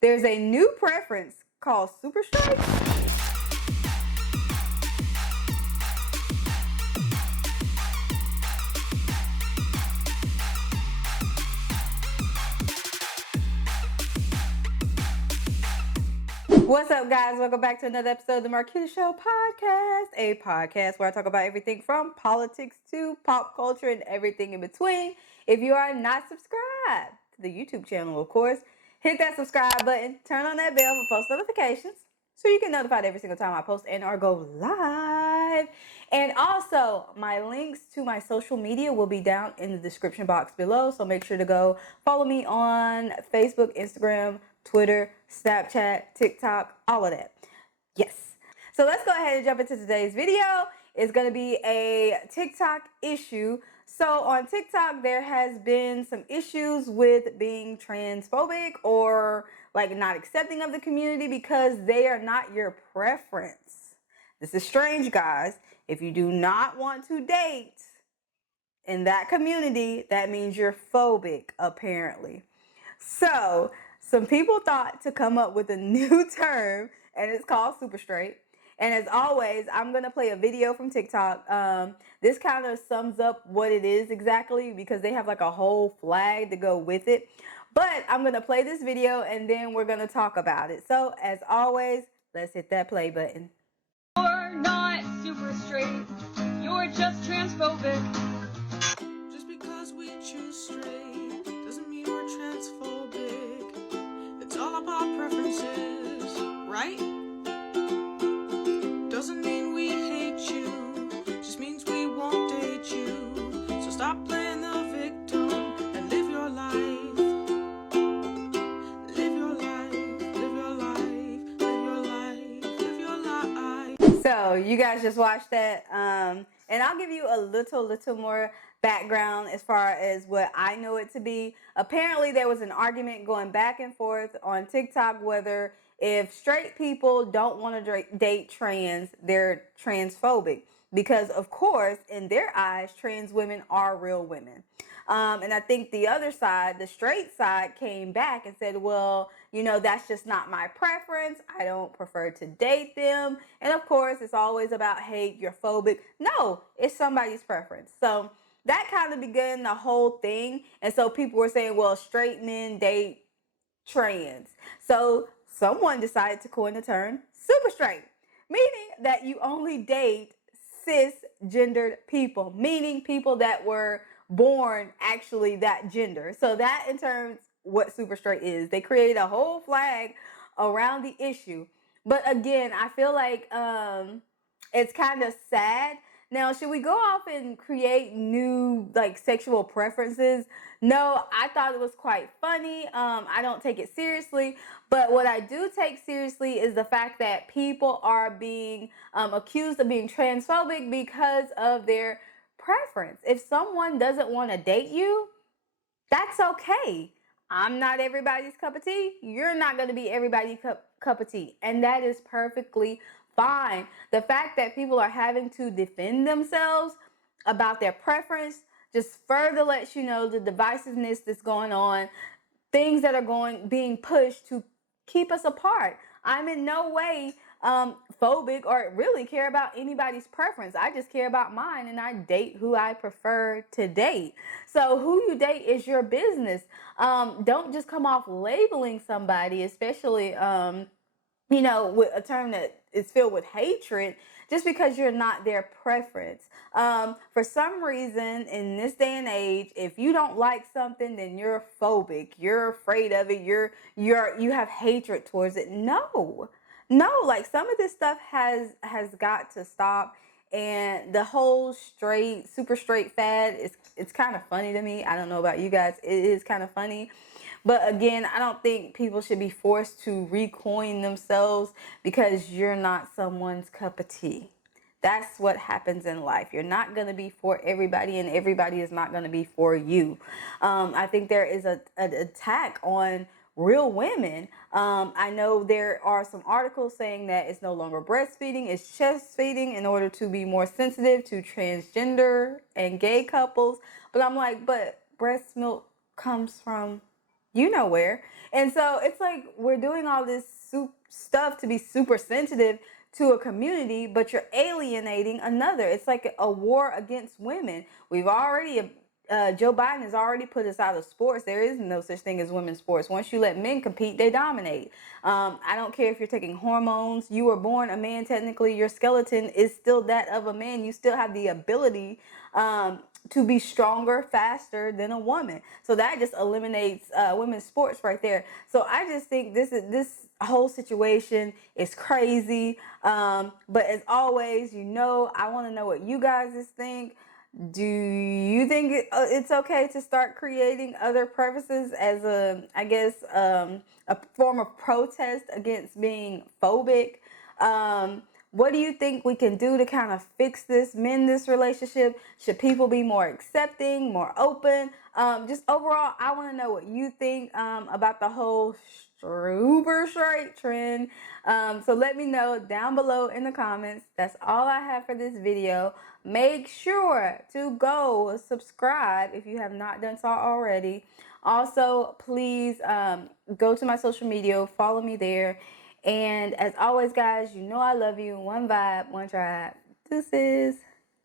There's a new preference called super straight. What's up, guys? Welcome back to another episode of the Marquita Show podcast, a podcast where I talk about everything from politics to pop culture and everything in between. If you are not subscribed to the YouTube channel, of course, hit that subscribe button, turn on that bell for post notifications so you get notified every single time I post and or go live. And also, my links to my social media will be down in the description box below, so make sure to go follow me on Facebook, Instagram, Twitter, Snapchat, TikTok, all of that. Yes. So let's go ahead and jump into today's video. It's going to be a TikTok issue. So on TikTok, there has been some issues with being transphobic or like not accepting of the community because they are not your preference. This is strange, guys. If you do not want to date in that community, that means you're phobic, apparently. So some people thought to come up with a new term, and it's called super straight. And as always, I'm going to play a video from TikTok. This kind of sums up what it is exactly because they have like a whole flag to go with it. But I'm going to play this video and then we're going to talk about it. So as always, let's hit that play button. You're not super straight. You're just transphobic. Just because we choose straight doesn't mean we're transphobic. It's all about preferences, right? Doesn't mean we hate you, just means we won't date you. So stop playing the victim and live your life. Live your life, live your life, live your life, live your life. So you guys just watched that, and I'll give you a little more background as far as what I know it to be. Apparently there was an argument going back and forth on TikTok whether if straight people don't want to date trans, they're transphobic because of course in their eyes trans women are real women. And I think the other side, the straight side, came back and said, well, you know, that's just not my preference. I don't prefer to date them. And of course, it's always about hate, you're phobic. No, it's somebody's preference. So that kind of began the whole thing. And so people were saying, well, straight men date trans. So someone decided to coin the term super straight, meaning that you only date cisgendered people, meaning people that were born actually that gender. So that in terms what super straight is. They created a whole flag around the issue. But again, I feel like it's kind of sad. Now, should we go off and create new like sexual preferences? No, I thought it was quite funny. I don't take it seriously. But what I do take seriously is the fact that people are being accused of being transphobic because of their preference. If someone doesn't want to date you, that's okay. I'm not everybody's cup of tea. You're not going to be everybody's cup of tea. And that is perfectly fine. The fact that people are having to defend themselves about their preference just further lets you know the divisiveness that's going on, things that are being pushed to keep us apart. I'm in no way phobic or really care about anybody's preference. I just care about mine and I date who I prefer to date. So who you date is your business. Don't just come off labeling somebody, especially you know, with a term that is filled with hatred just because you're not their preference. For some reason, in this day and age, if you don't like something, then you're phobic. You're afraid of it. You have hatred towards it. No, like some of this stuff has got to stop. And the whole super straight fad it's kind of funny to me. I don't know about you guys. It is kind of funny. But again, I don't think people should be forced to recoin themselves because you're not someone's cup of tea. That's what happens in life. You're not going to be for everybody and everybody is not going to be for you. I think there is an attack on real women. I know there are some articles saying that it's no longer breastfeeding, it's chest feeding in order to be more sensitive to transgender and gay couples. But I'm like, but breast milk comes from you know where. And so it's like we're doing all this stuff to be super sensitive to a community, but you're alienating another. It's like a war against women. We've already Joe Biden has already put us out of sports. There is no such thing as women's sports. Once you let men compete, they dominate. I don't care if you're taking hormones. You were born a man. Technically, your skeleton is still that of a man. You still have the ability to be stronger, faster than a woman. So that just eliminates women's sports right there. So I just think this whole situation is crazy. But as always, I want to know what you guys think. Do you think it's okay to start creating other prefaces as a form of protest against being phobic? What do you think we can do to kind of fix this, mend this relationship? Should people be more accepting, more open? Just overall, I want to know what you think about the whole Struber straight trend. So let me know down below in the comments. That's all I have for this video. Make sure to go subscribe if you have not done so already. Also, please go to my social media, follow me there. And as always, guys, I love you. One vibe, one tribe. Deuces.